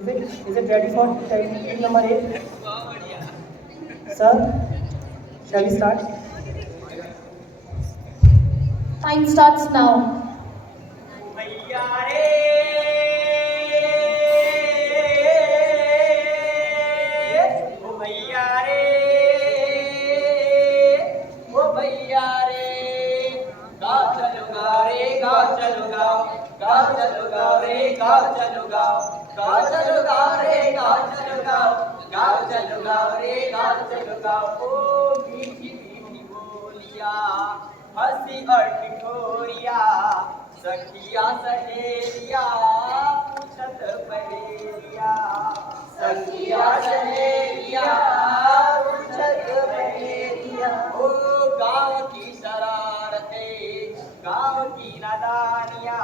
Is it ready for technique number 8? Sir, shall we start? Time starts now. भैया रे ओ भैया रे ओ भैया रे गाँव चलो गाँव रे गाँव चलो गाँव चलो गाँव रे गाँव चलो गाँव चलो गाँव रे गाँव चलो गाँव चलो गाँव रे गाँव चलो गाँव ओ मीठी मीठी बोलिया हंसी और टिठोरिया सखिया सहेलिया पूछत बहेलिया सखिया सहेलिया पूछत बहेलिया ओ गाँव की शरारतें गाँव की नादानिया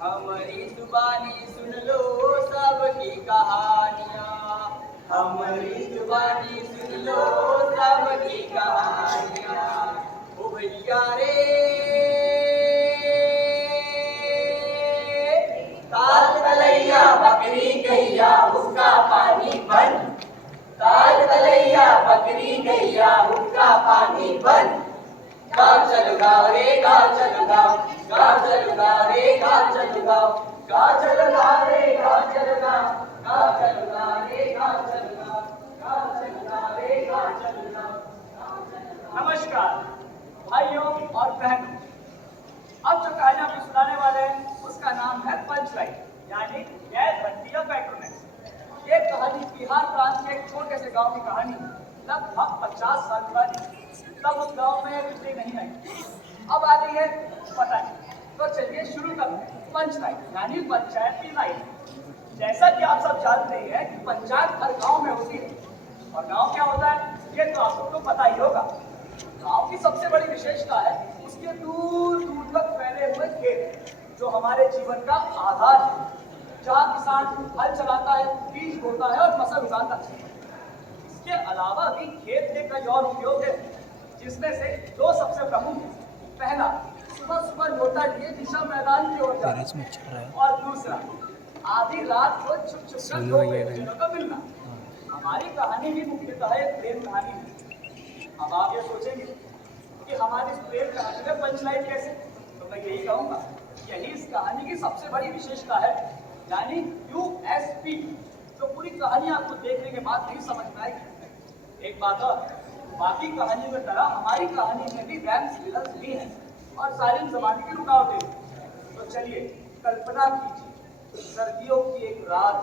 हमारी जुबानी सुन लो सबकी कहानियाँ हमारी जुबानी सुन लो सबकी कहानियाँ ओ भैया रे ताल तलैया बकरी गैया उसका पानी बंद ताल तलैया बकरी गैया उसका पानी बंद गाँव चलो गाँव रे गाँव चलो गाँव चलो गाँव रे गाँव चलो गाँव चलो गाँव रे गाँव चलो गाँव चलो गाँव रे गाँव चलो गाँव चलो गाँव रे गाँव चलो गाँव। नमस्कार भाइयों और बहनों, अब जो कहानी आपको सुनाने वाले हैं उसका नाम है पंचलाइन यानी गैर बंदी पेट्रोनेट। ये कहानी बिहार प्रांत के एक छोटे से गांव की कहानी लगभग 50 साल पुरानी। तब उस गांव में बिजली नहीं आई, अब आ गई है पता नहीं। तो चलिए शुरू करते हैं। पंचलाइन यानी पंचायत की लाइन। जैसा कि आप सब जानते हैं कि पंचायत हर गाँव में होती है और गाँव क्या होता है ये तो आप सबको पता ही होगा। गाँव की सबसे बड़ी विशेषता है उसके दूर दूर तक फैले हुए खेत जो हमारे जीवन का आधार है, जहाँ किसान हल चलाता है, बीज बोता है और फसल उगाता है। इसके अलावा भी खेत के कई और उपयोग है जिसमें से दो सबसे प्रमुख हैं। पहला, सुबह सुबह लोटा लिए दिशा मैदान की ओर जाना और दूसरा, आधी रात को छुप छुप कर दो प्रेमियों का मिलना। हमारी कहानी भी मुख्यतः एक प्रेम कहानी है। अब आप ये सोचेंगे कि हमारी इस प्रेम कहानी में पंचलाइन कैसे, तो मैं यही कहूँगा यही इस कहानी की सबसे बड़ी विशेषता है यानी यूएसपी, जो पूरी कहानी आपको देखने के बाद नहीं समझ में आएगी। एक बात और, बाकी कहानियों की तरह हमारी कहानी में भी रैम्स विलन्स भी हैं और सारी जमाने की रुकावटें भी। तो चलिए कल्पना कीजिए, सर्दियों की एक रात,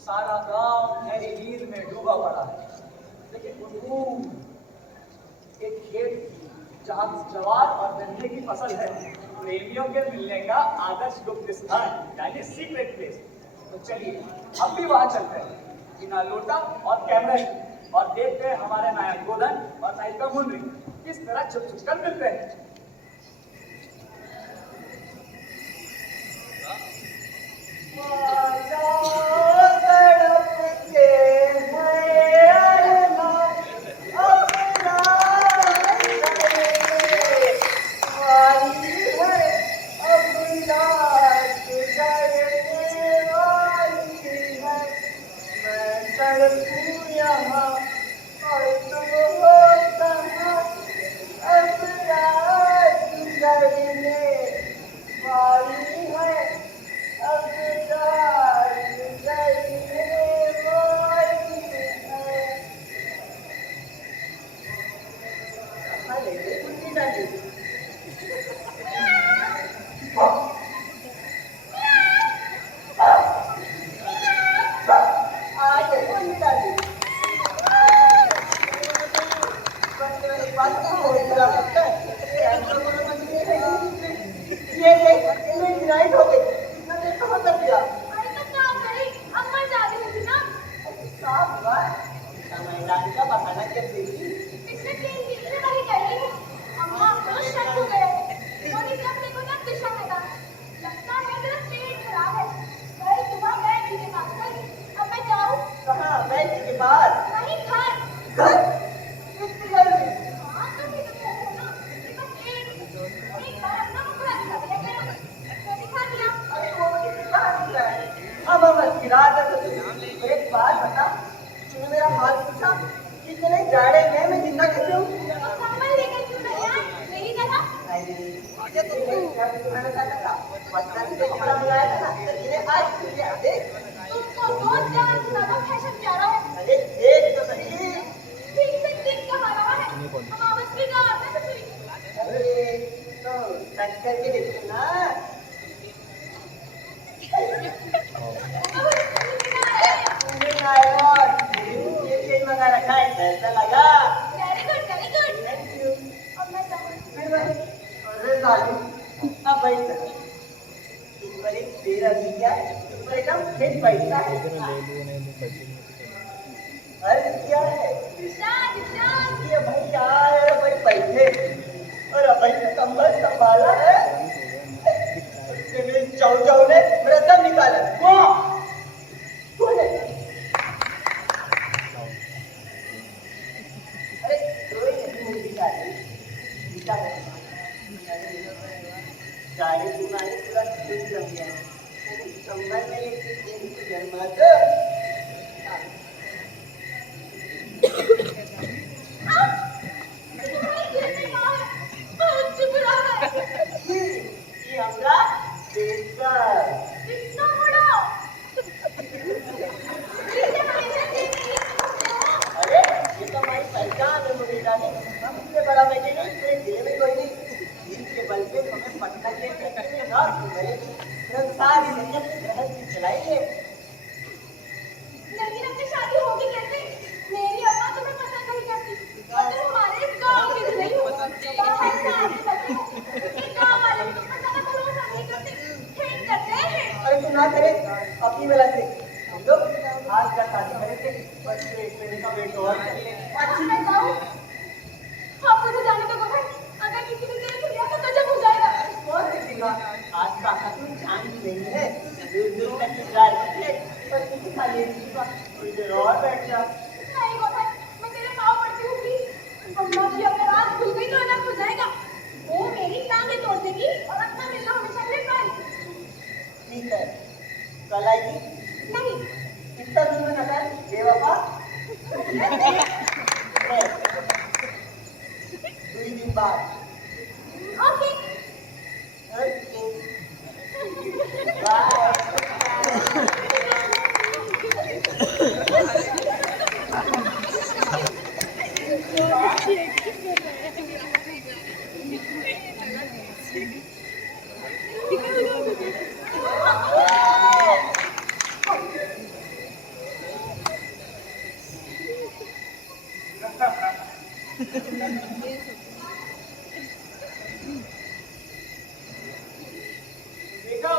सारा गांव गहरी नींद में डूबा पड़ा है, लेकिन एक खेत जहाँ जवार और गन्ने की फसल है, प्रेमियों के मिलने का आदर्श गुप्त स्थान यानी सीक्रेट प्लेस। तो चलिए हम भी वहां चलते हैं बिना लोटा और कैमरे और देखते हैं हमारे नायक गोधन और नायिका मुन्नी किस तरह छुप छुप कर मिलते हैं। गिरा दे तो एक बात बता, तूने मेरा हाल पूछा कि इतने जाड़े में मैं जिंदा कैसे हूँ? तो कंबल लेकर क्यों नहीं आए मेरी तरह? मुझे तो तुम्हारे साथ था, बचपन से कपड़ा मंगाया था ना, इसलिए आज तुझे देख। तुमको तो जान से ज्यादा फैशन प्यारा है। अरे देख तो सही। ठीक से दिख कहाँ रहा है? हम आपस की क्या बात है ससुरी? अरे तो टच करके देखो ना। तुमने आया ये मंगा रखा है, कैसा लगा? Very good very good. Thank you. अब मैं जाऊँ। फिर भाई अरे लालू अब भाई इस पर एक तेरा भी क्या है, इस पर एकदम फिट पैसा है। अरे क्या है विशाल विशाल। ये भाई यार भाई बैठे और भाई ने कंबल संभाला है, उसके लिए चाउ चाउ ने व्रतम निकाला। वो कौन है? अरे कोई नहीं मुझे दिखा है गाड़ी तुम्हारी पूरा खुश लग गया कंबल में लेके जन्मा तो चुप रहा है। ये हमरा देखा इतना बड़ा। इसे हमेशा देखी। अरे ये तो हमारी पहचान है मुझे जाने हम इससे बड़ा बैठे नहीं तेरे दिल में कोई नहीं दिल के बल पे हमें पटना के कहते हैं ना तुम्हारे सारी दुनिया रहत की चलाइए। लेकिन अपनी शादी होगी कैसे? मेरी अम्मा तुम्हें पसंद नहीं करती और तुम हमारे इस गांव की भी नहीं हो। बाहर से आके बैठे हो। ये गांव वाले भी तुम पर ज्यादा भरोसा नहीं करते। हेट करते हैं। अरे तू ना करे अपनी बेला से हम लोग आज का शादी करेंगे बस एक महीने का वेट और कर ले। अच्छा मैं जाऊँ? आपको तो जाने का को है। अगर किसी ने देख लिया तो गजब हो जाएगा। कौन देखेगा आज का कोई जान ही नहीं है दूर दूर तक इंतजार करते बस किसी खाली थोड़ी देर और बैठ जा। नहीं होता है। मैं तेरे पाँव पड़ती हूँ प्लीज। अम्मा की अगर आँख खुल गई तो अलग हो जाएगा। वो मेरी टांगे तोड़ देगी और अपना मिलना हमेशा के लिए बंद। ठीक है कल आएगी नहीं। कितना दूर में नजर बेवफा 2 दिन बाद। ओके। देखो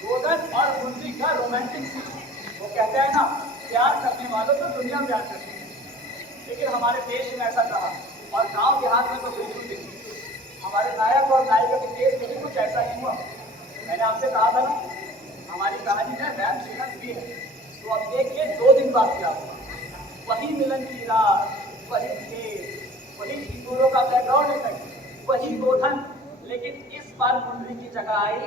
गोदन और मुंशी का रोमांटिक सीन। वो कहते हैं ना प्यार करने वालों को दुनिया प्यार करती है, लेकिन हमारे देश में ऐसा कहा और गांव देहात में तो बिल्कुल भी नहीं। हमारे नायक और नायिका के केस में भी कुछ ऐसा ही हुआ। मैंने आपसे कहा था ना हमारी कहानी में रैम सीक्वेंस भी है। तो अब देखिए 2 दिन बाद क्या हुआ। वही मिलन की रात, वही खेत, वही सिंदूरों का बैकग्राउंड इफेक्ट, वही गोधन, लेकिन इस बार मुंडरी की जगह आई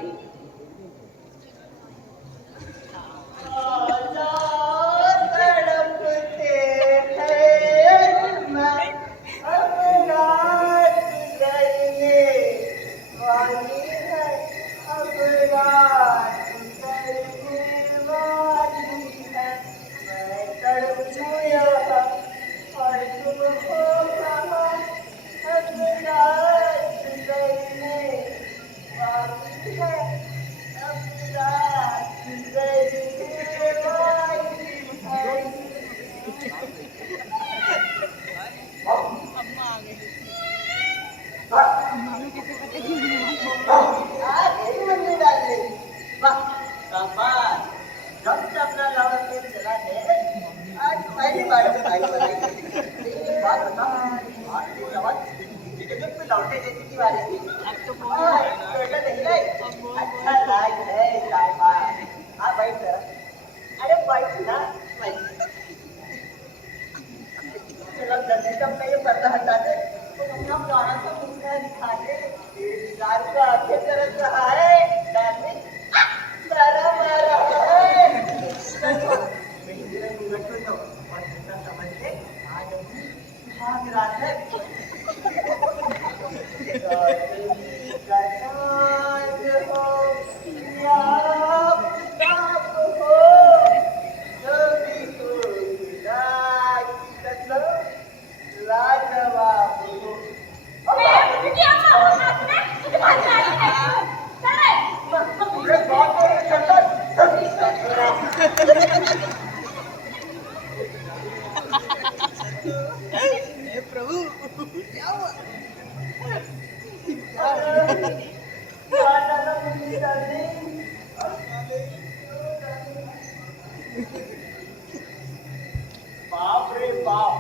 बाप रे बाप,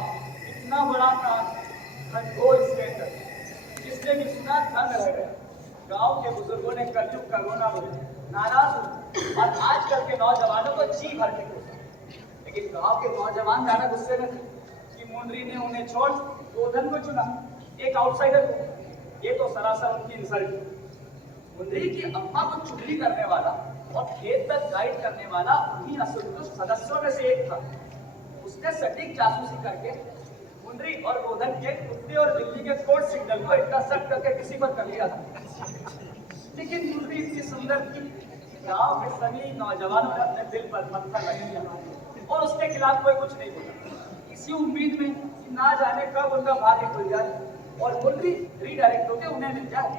इतना बड़ा कांड, खरगोश इसके अंदर, जिसने भी सुना दंग रह गया। गांव के बुजुर्गों ने कलयुग का रोना बोला, नाराज हुए और आजकल के नौजवानों को जी भर के कोसा। लेकिन गांव के नौजवान ज्यादा गुस्से में थे कि मुंद्री ने उन्हें छोड़ गोधन को चुना, एक आउटसाइडर को। ये तो सरासर उनकी इंसल्ट। मुंद्री की अम्मा को चुगली करने वाला और खेत तक गाइड करने वाला उन्हीं असंतुष्ट सदस्यों में से एक था। उसने सटीक जासूसी करके मुंद्री और गोधन के कुत्ते और बिल्ली के कोड सिग्नल को इंटरसेप्ट करके किसी पर कर लिया था। लेकिन मुंद्री इतनी सुंदर थी, गांव के सभी नौजवानों ने अपने दिल पर पत्थर रख दिया और उसके खिलाफ कोई कुछ नहीं बोला, इसी उम्मीद में कि ना जाने कब उनका भाग्य खुल जाए और मुंद्री रीडायरेक्ट होकर उन्हें मिल जाए।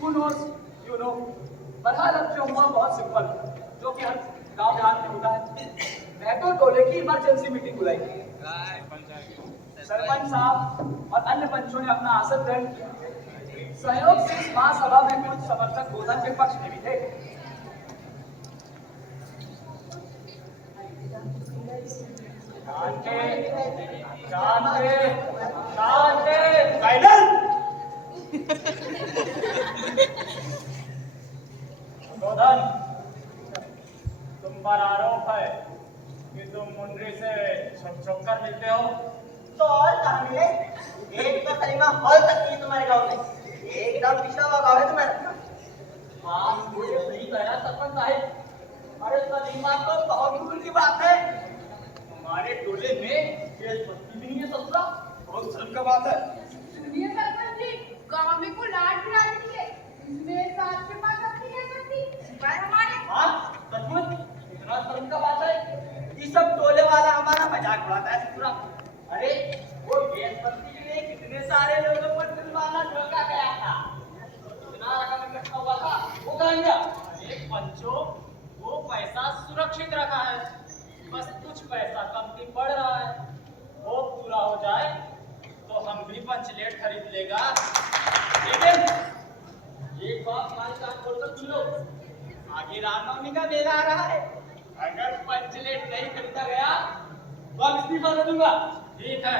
Who knows, you know। बहरहाल अब जो हुआ बहुत सिंपल, जो कि हर गांव जहां में होता है। मैं तो टोले की इमरजेंसी मीटिंग बुलाई। सरपंच साहब और अन्य पंचों ने अपना आसन ग्रहण किया। सहयोग से इस महासभा में कुछ समर्थक गोधन के पक्ष में भी थे। गोधन, तुम पर आरोप है कि तुम मुंद्री से छुप कर मिलते हो। तो और कहाँ मिले? एक तो सलीमा हॉल तक नहीं तुम्हारे गांव में, एकदम पिछड़ा हुआ गांव है तुम्हारा। हाँ, मुझे सही कहना सरपंच साहब। अरे सलीमा तो बहुत दूर की बात है, हमारे टोले में देशभक्ति भी नहीं है ससुरा, बहुत शर्म का बात है। सुनिए सरपंच जी, गांव में को लाट गिरा दी है, मेरे साथ के पास अपनी है करती, सिवाय हमारे। हाँ, सचमुच इतना शर्म का बात है। ये सब टोले वाला हमारा मजाक उड़ाता है ससुरा। अरे वो देशभक्ति के लिए कितने सारे लोगों पर जुर्माना ठोका गया था, इतना रकम इकट्ठा हुआ था, वो कहाँ गया? अरे पंचों, वो पैसा सुरक्षित रखा है, बस कुछ पैसा कमती पड़ रहा है, वो पूरा हो जाए तो हम भी पंचलेट खरीद लेगा। लेकिन एक बात हमारे साथ बोलकर सुन लो, आगे रामनवमी का मेला आ रहा है, अगर पंचलेट नहीं खरीदा गया तो हम इस्तीफा दे दूंगा। ठीक है,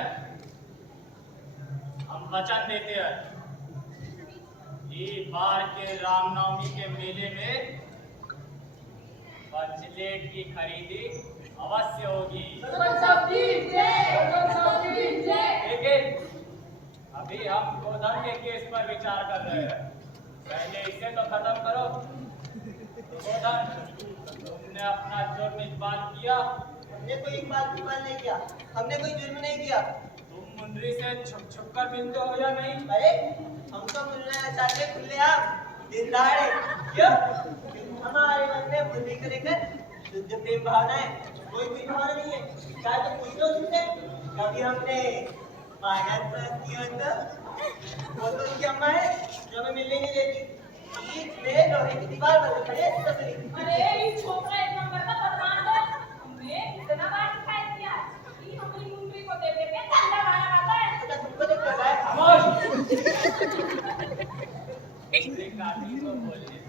हम वचन देते हैं, इस बार के रामनवमी के मेले में पंचलेट की खरीदी अवश्य होगी। लेकिन अभी हम गोधन के केस पर विचार कर रहे हैं, पहले इसे तो खत्म करो। गोधन, तुमने अपना जुर्म इकबाल किया? हमने कोई इकबाल नहीं किया, हमने कोई जुर्म नहीं किया। तुम मुंद्री से छुप कर मिलते हो या नहीं? अरे हम तो मिलना चाहते खुले आप दिन दहाड़े। क्यों? हमारे मन में मुंद्री को लेकर शुद्ध प्रेम भावना है, कोई भावना नहीं है। क्या तो पूछ लो तुमसे, कभी हमने पागल की हो तो वो तो उनकी अम्मा है जो हमें मिलने नहीं देती, बीच में लोहे की दीवार बन खड़े सबरी। अरे ये छोकरा एक नंबर का बदमाश है, हमने इतना बार शिकायत किया कि हमें मुंद्री को दे दे के धंधा मारा आता है। तो तुमको देख कर है काकी को बोलिए,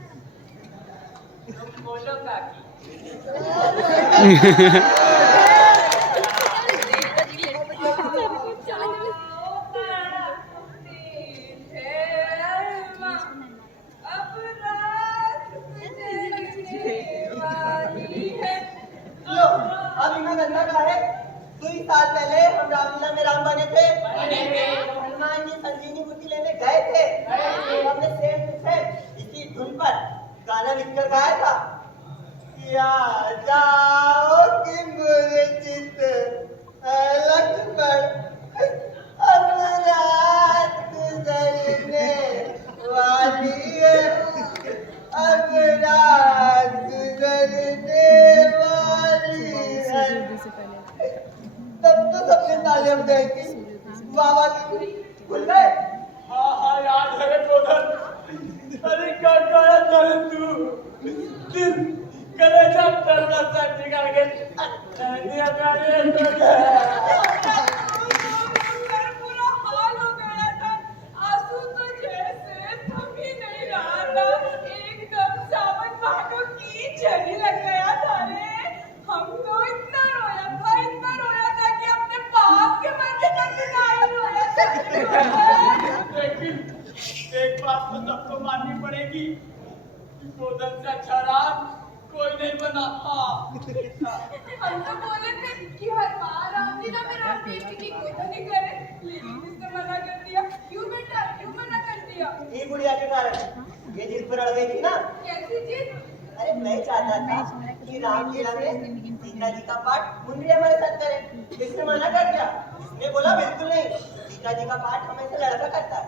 तुम बोलो काकी। लो अब इतना गंदा का है। 2 साल पहले हम रामलीला में राम बने थे, हनुमान जी संजीवनी बूटी लेने गए थे, हमने सेम टू सेम इसी धुन पर गाना लिखकर गाया था। या जाओ कि मूर्छित लक्ष्मण अब रात गुजरने वाली है, अब रात गुजरने वाली है। तब तो सबने तालियां बजाई थी, बाबा जी भूल गए? हाँ हाँ याद है गोधन, अरे क्या गाया था रे तू? दिल गले जब दर्द से निकल गए दिया प्यारे मेरा पूरा हाल हो गया था। आंसू तो जैसे थम ही नहीं रहा था। एकदम सावन भादों की झड़ी लग गया था रे। हम तो इतना रोया था कि अपने बाप के मरने तक भी नहीं रोया था। लेकिन एक बात तो सबको माननी पड़ेगी, गोदन से अच्छा राम कोई नहीं बना। हाँ हम तो बोले थे कि हर बार रामलीला में राम बेटी की गोद नहीं करे, लेकिन इसने मना कर दिया। क्यों बेटा, क्यों मना कर दिया? ये गुड़िया के कारण ये जिद पर अड़ गई थी ना। कैसी जिद? अरे मैं चाहता था कि रामलीला में सीता जी का पाठ मुंडी हमारे साथ करे। इसने मना कर दिया। इसने बोला बिल्कुल नहीं, सीता जी का पाठ हमेशा लड़का करता है।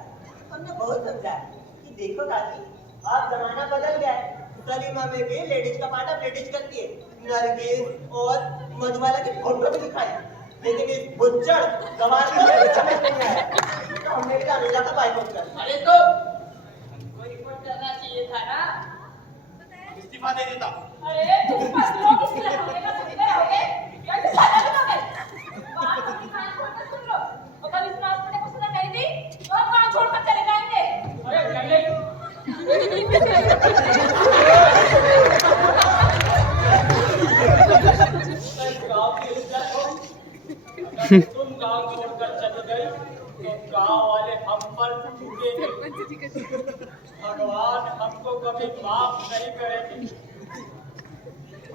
हमने बहुत समझाया कि देखो दादी, अब जमाना बदल गया है। सलीमा में भी लेडीज का पाठ अब लेडीज करती है। नरगिस और मधुबाला की फोटो भी दिखाई, लेकिन इस बुच्चड़ गवार को समझ नहीं आया, तो हमने भी रामलीला का बाइकआउट कर। अरे तो हमको रिपोर्ट करना चाहिए था ना, इस्तीफा दे देता। अरे तुम पसलों की सिलाई होने का सुनते रहोगे? कैसे साला बनाओगे? बात की कान खोलकर सुन लो। अगर इस रास्ते ने कुछ सुना नहीं दी, तो हम वहाँ छोड़कर चले जाएंगे। अरे चले गाँव की इज्जत हो, अगर तुम गाँव छोड़कर चली गई तो गाँव वाले हम पर टूटेंगे। भगवान हमको कभी माफ नहीं करेंगे।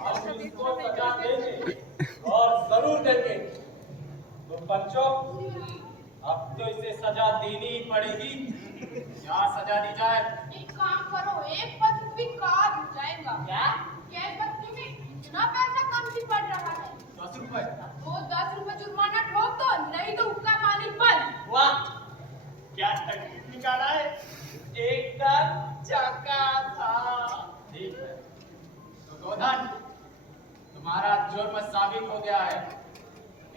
हम इनको सजा देंगे और जरूर देंगे। तो बच्चों, अब तो इसे सजा देनी ही पड़ेगी। क्या सजा दी जाए? एक काम करो, एक पत्र भी काट जाएगा। क्या? क्या पत्र में इतना पैसा कम ही पड़ रहा है? 10 रुपए। वो 10 रुपए जुर्माना ठोक दो, नहीं तो उसका पानी बंद। वाह, क्या तकलीफ निकाला है, एकदम चका था। ठीक है, तो गोधन, तुम्हारा जुर्म साबित हो गया है।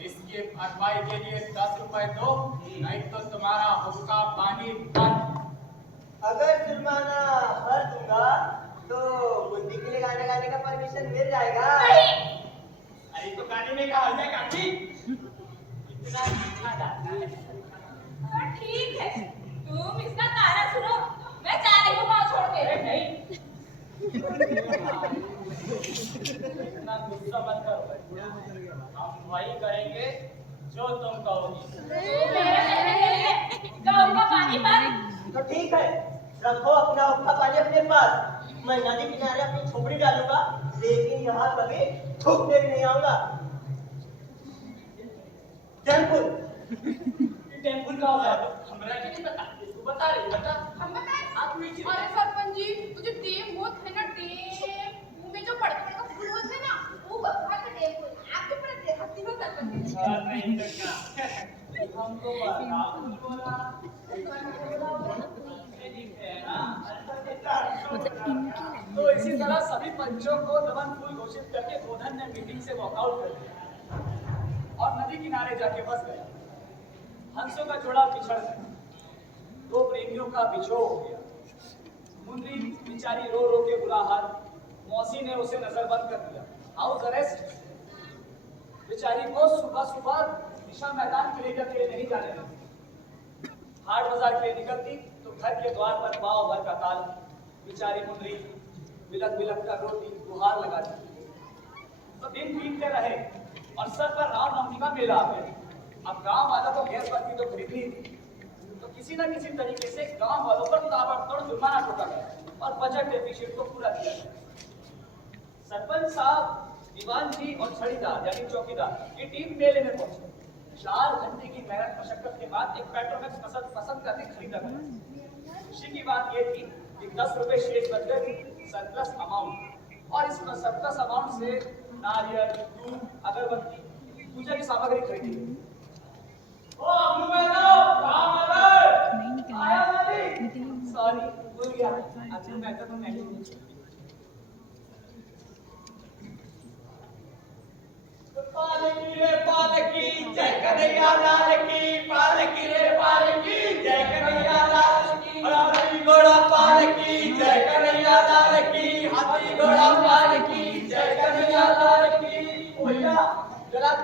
इसकी भरपाई के लिए 10 रुपए दो, नहीं तो तुम्हारा हुक्का पानी बंद। अगर जुर्माना भर दूंगा तो बुद्धि के लिए गाना गाने का परमिशन मिल जाएगा। अरे तो गाने में कहा है काकी, इतना मीठा जाता है। तो ठीक है, तुम इसका तारा सुनो, मैं जा रही हूँ गाँव छोड़ के। नहीं, इतना गुस्सा मत करो। हम वही करेंगे जो तुम कहोगी। मेरा कहना यही है, गाँव का पानी बंद। तो ठीक है, रखो अपना हुक्का पानी अपने पास। मैं नदी किनारे अपनी झोपड़ी डालूंगा, लेकिन यहाँ कभी थूकने भी नहीं आऊंगा। टेम्पल टेम्पल का होगा तो हमरा के नहीं पता, इसको बता रही बता। हम बताएं? आप नीचे अरे सरपंच जी, वो जो डेम होते हैं ना, डेम मुंह में जो बड़े बड़े फूल होते हैं ना, वो भगवान का डेम होते हैं। आपके पर देखती हो सरपंच जी। नहीं तो क्या, हमको बता बोला तो इसी तरह सभी पंचों को दमन फूल घोषित करके गोधन ने मीटिंग से वॉकआउट कर दिया और नदी किनारे जाके बस गया। हंसों का जोड़ा बिछड़ गया, दो प्रेमियों का बिछोह हो गया। मुंदरी बेचारी रो रो के बुरा हाल, मौसी ने उसे नजरबंद कर दिया, हाउस अरेस्ट। बेचारी को सुबह सुबह दिशा मैदान के लिए अकेले नहीं जाने लगी। हाट बाजार के लिए निकलती तो घर के द्वार पर पाव भर का ताल। बेचारी मुंदरी बिलक बिलक कर रोती, गुहार लगाती। तो दिन बीतते रहे और सर पर रामनवमी का मेला आ गया। अब गांव वालों को गैस बत्ती तो खरीदनी थी, तो किसी न किसी तरीके से गांव वालों पर ताबड़तोड़ जुर्माना ठोका गया और बजट डेफिसिट को पूरा किया गया। सरपंच साहब, दीवान जी और छड़ीदार यानी चौकीदार की टीम मेले में पहुंचे। 4 घंटे की मेहनत मशक्कत के बाद एक पेट्रोमैक्स पसंद करके खरीदा गया। खुशी की बात यह थी कि 10 रुपए शेष बच गए सरप्लस अमाउंट, और इस सरप्लस अमाउंट से नारियल, दूध, अगरबत्ती, पूजा की सामग्री खरीदी गई। ओ अब्दुल भाई काम अगर आया वाली सॉरी भूल गया, अब्दुल भाई तो नहीं। पालकी जय कन्हैया लाल की, पालकी रे पालकी जय कन्हैया लाल की, हाथी घोड़ा पालकी जय कन्हैया लाल की, हाथी घोड़ा पालकी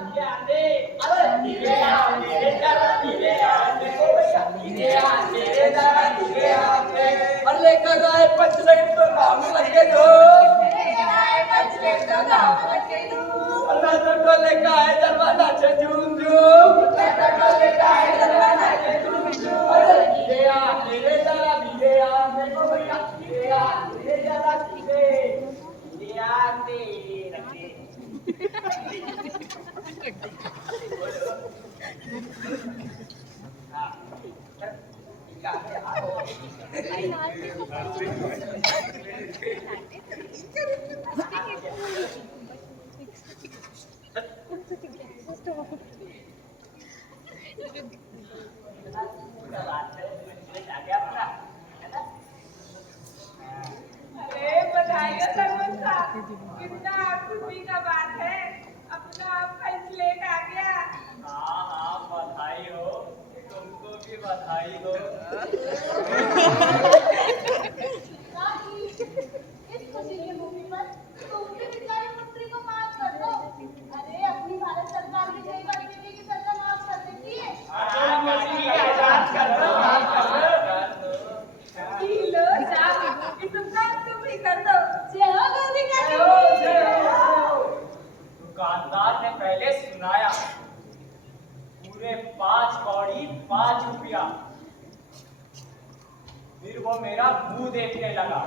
धीरे आने, अरे धीरे आने रे जरा धीरे आने, ओ भैया धीरे आने रे जरा धीरे आने, और लेकर आए पंचलेट तो गाँव में लगे दो, लेकर आए पंचलेट तो गाँव में लगे दो, अल्लाह तो लेकर आए दरवाजा से झूम झूम, लेकर आए दरवाजा से झूम झूम, अरे धीरे आने रे जरा धीरे आने, ओ भैया धीरे आने रे जरा धीरे आने रखे। अरे बधाई हो सरपंच साहब, कितना खुशी का बात है, अपना पंचलेट आ गया। हाँ हाँ बधाई हो, तुमको भी बधाई हो। इस खुशी के मौके पर तुम भी बेचारे मंत्री को माफ कर दो। अरे अपनी भारत सरकार ने कई बार बेटे की सजा माफ कर देती है। आजाद कर दो, लो साहब, इस काम तुम ही कर दो। जय हो गांधी दुकानदार ने पहले सुनाया पूरे 5 कौड़ी 5 रुपया, फिर वो मेरा मुंह देखने लगा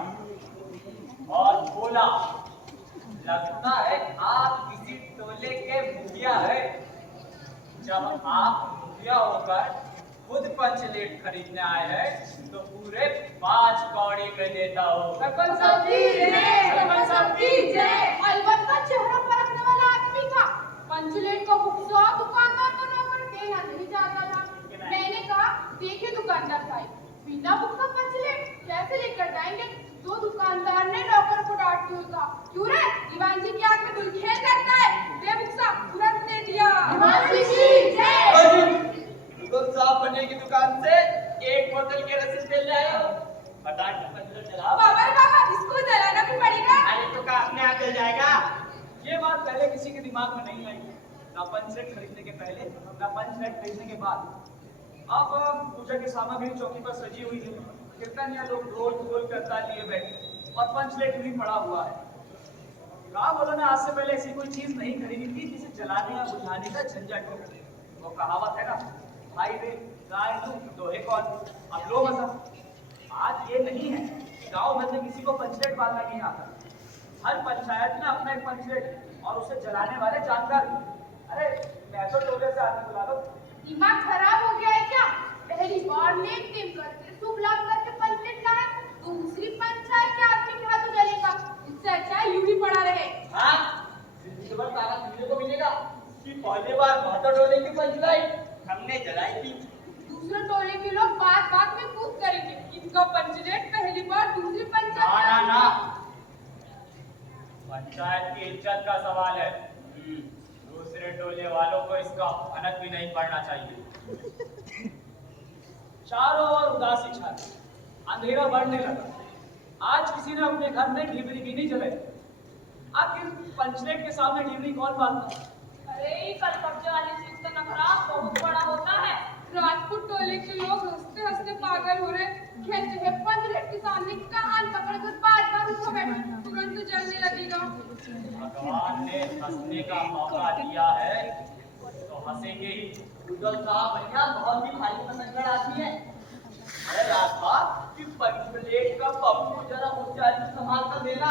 और बोला, लगता है आप किसी टोले के मुखिया है। जब आप मुखिया होकर खुद पंचलेट खरीदने आए हैं तो पूरे 5 कौड़ी में देता हूँ। सरपंच साहब की जय, सरपंच साहब की जय। अलबत्ता चेहरा पर रखने वाला आदमी था। पंचलेट को भुगसा दुकानदार को नौकर देना नहीं चाहता था। मैंने कहा, देखिए दुकानदार भाई, बिना भुगसा पंचलेट कैसे लेकर जाएंगे? तो दुकानदार ने नौकर को डांट के कहा, क्यों रे, दीवान जी की आंख में दुल्खेल करता है, दे भुगसा, तुरंत दे दिया। दीवान जी की जय। साहब बने की दुकान से 1 बोतल के रसीद मिल जाएगा। फटाक से पंचलेट जलाओ। बाबा रे बाबा, इसको जलाना भी पड़ेगा। अरे तो का अपने आप जल जाएगा। ये बात पहले किसी के दिमाग में नहीं आई, ना पंचलेट खरीदने के पहले ना पंचलेट खरीदने के बाद। अब पूजा की सामग्री चौकी पर सजी हुई है, कीर्तन या लोग ढोल ढोल करता लिए बैठे और पंचलेट भी पड़ा हुआ है। गाँव वालों ने आज से पहले ऐसी कोई चीज नहीं खरीदी थी जिसे जलाने या बुझाने का झंझट हो। वो कहावत है ना, भाई रे गाय दूं दोहे कौन, अब लो मजा। आज ये नहीं है कि गाँव भर में किसी को पंचलेट बांधना नहीं आता। हर पंचायत में अपना एक पंचलेट और उसे जलाने वाले जानकार। अरे मैं तो टोले से आदमी बुला लो। दिमाग खराब हो गया है क्या? पहली बार लेन देन करके शुभ लाभ करके पंचलेट लाए, दूसरी पंचायत के आदमी के हाथों जलेगा। इससे अच्छा है यूं ही पड़ा रहे। हाँ, जिंदगी भर तारा पीने को मिलेगा कि पहली बार भाटा टोले की पंचलेट हमने जलाई थी। दूसरे टोले के लोग बात बात में कूद करेंगे, इनका पंचलेट पहली बार दूसरी पंचायत। ना ना, पंचायत की इज्जत का सवाल है। दूसरे टोले वालों को इसका भनक भी नहीं पड़ना चाहिए। चारों ओर उदासी छाई, अंधेरा बढ़ने लगा। आज किसी ने अपने घर में ढिबरी भी नहीं जलाई। आखिर पंचलेट के सामने ढिबरी कौन बांधता? अरे कल कब्जे वाली चीज का नखरा बहुत बड़ा होता है। राजपूत टोले के लोग हंसते हंसते पागल हो रहे, कहते हैं पंचलेट के सामने कान पकड़कर बार-बार उठो बैठो, तुरंत जलने लगेगा। भगवान ने हंसने का मौका दिया है तो हंसेंगे ही। उदल साहब भैया बहुत ही भारी पसंद आदमी है। अरे राधा कि पंचलेट का पप्पू जरा ऊंचाई संभाल कर देना,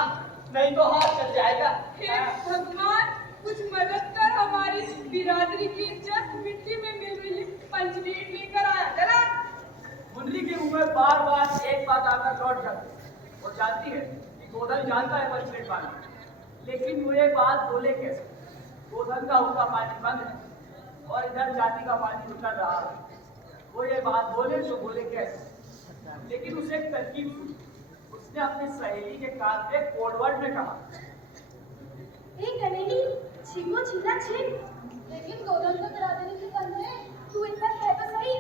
नहीं तो हाथ चल जाएगा। हे भगवान, कुछ मदद कर, हमारी बिरादरी की इज्जत मिट्टी में मिल रही है। पंचलेट लेकर आया जरा। मुंडली की उम्र बार बार एक बात आकर लौट जाती। वो जानती है कि गोधन जानता है पंचलेट बांधना, लेकिन वो ये बात बोले कैसे? गोधन का उसका पानी बंद है और इधर जाति का पानी उतर रहा है। वो ये बात बोले तो बोले कैसे? लेकिन उसे एक तरकीब हुई। उसने अपनी सहेली के कान पे कोडवर्ड में कहा, कनेली, छिगो छीना छिग, लेकिन गोधन को जला देने के बदले तू इतना कह तो सही।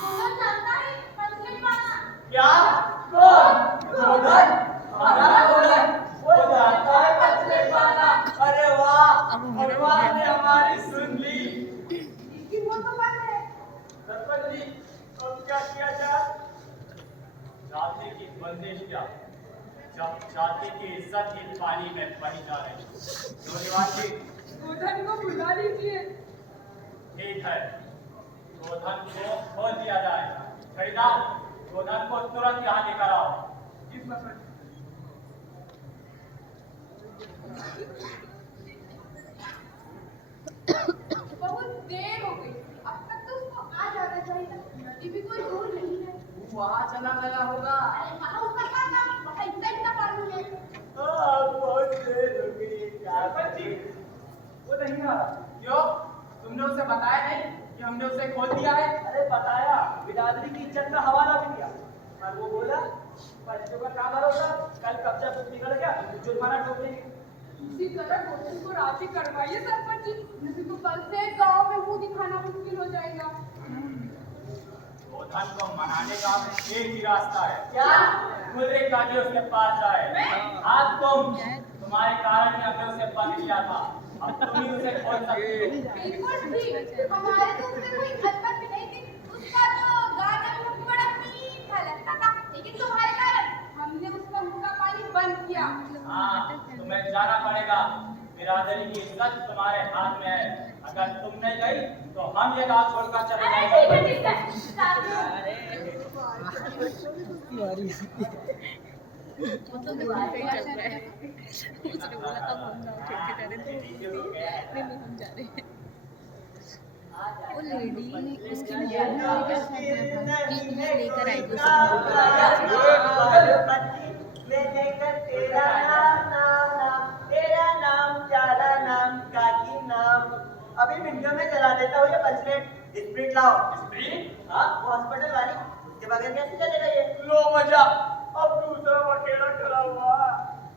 गोधन जानता है पंचलेट बांधना। क्या? कौन? गोधन? हमारा गोधन? वो जानता है पंचलेट बांधना? अरे वाह, भगवान ने हमारी सुन ली। लेकिन वो तो बंद है। सरपंच जी, अब क्या किया जाए? जाति की बंदिश क्या, जब जाति की इज्जत ही पानी में बही जा रही। नौजवान जी, गोधन को बुला लीजिए। ठीक है, गोधन को खोल दिया जाए। खरीदार, गोधन को तुरंत यहाँ लेकर आओ। जी सरपंच। बहुत देर हो गई, अब तक तो उसको आ जाना चाहिए। नदी भी कोई दूर नहीं है। वहाँ चला गया होगा। अरे वहाँ उसका क्या काम? वहाँ इतना पानी है। बहुत देर हो गई। सरपंच जी, वो नहीं आ रहा। क्यों? तुमने उसे बताया नहीं कि हमने उसे खोल दिया है? अरे बताया, बिरादरी की इज्जत का हवाला भी दिया, और वो बोला बच्चों का क्या भरोसा, कल कब्जा कुछ निकल गया तो जुर्माना ठोक देंगे। इसी तरह गोधन को राजी करवाइए सरपंच जी, नहीं तो कल से गांव में मुंह दिखाना मुश्किल हो जाएगा। गोधन को मनाने का एक ही रास्ता है। क्या? मुद्रिक काजी उसके पास जाए। आज तुम्हारे कारण ही हमने उसे बंद किया था, अब तुम ही उसे खोल सकती हो। बिल्कुल ठीक, हमारे तो उससे कोई हरकत भी नहीं थी। उसका तो गाना भी बड़ा मीठा लगता था, लेकिन तुम्हारे कारण हमने उसका मुंह का पानी बंद किया। हाँ, तुम्हें जाना पड़ेगा। बिरादरी की इज्जत तुम्हारे हाथ में है। अगर तुम नहीं गई तो हम ये गाँव छोड़कर चले अरे जाएंगे। ठीक है, साथियों। मतलब दुकान पे ही चल रहा है। उसने बोला अब हम गाँव छोड़ के जा रहे थे, नहीं हम जा रहे हैं। वो लेडी उसकी मम्मी के साथ था कि इन्हें लेकर आई थी मैं लेकर तेरा नाम नाम नाम, तेरा नाम प्यारा नाम काकी नाम। अभी मिनटों में चला देता हूँ ये 5 मिनट। स्प्रिट लाओ। स्प्रिट? हाँ, हॉस्पिटल वाली। उसके बगैर कैसे चलेगा ये? लो मजा, अब दूसरा अकेला खड़ा हुआ।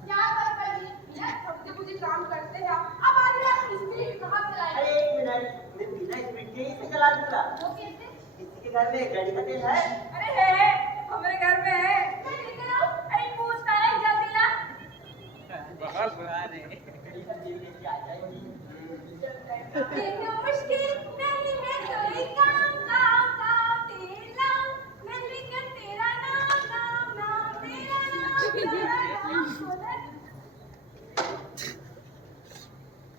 क्या सरपंच जी, यह सबसे मुझे काम करते हैं। अब आज रात स्पीड कहाँ से लाएंगे? अरे 1 मिनट, मैं बिना स्प्रिट के ही से चला दूंगा। वो कैसे? किसी के घर में गाड़ी का तेल है? अरे है, हमारे घर में है। मैं लेकर आऊं? अरे पूछता है, जल्दी ला। देखो मुश्किल नहीं है कोई काम, गाँव का तेल लाऊं। मैं लेकर तेरा नाम नाम नाम, तेरा नाम गोधन।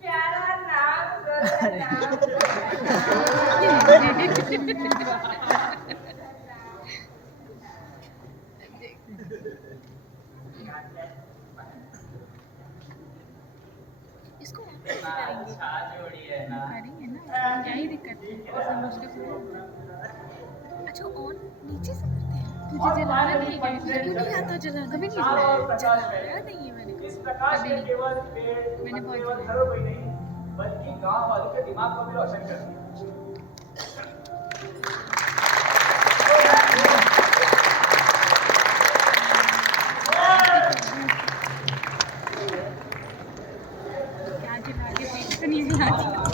प्यारा नाम गोधन नाम। इसको वापस करेंगे, अच्छा जोड़ी है ना। करेंगे ना, क्या ही दिक्कत है। ऐसा मुश्किल से अच्छा और नीचे से करते हैं। तुझे जलाना नहीं है, क्यों नहीं आता जलाना? कभी नहीं जलाया नहीं है मैंने। इस प्रकाश कभी ने नहीं। केवल पेड़ मैंने बहुत केवल जलाया। घरों को ही नहीं बल्कि गांव वालों के दिमाग को भी रोशन कर दिया। क्या जला के पेट तो नहीं जला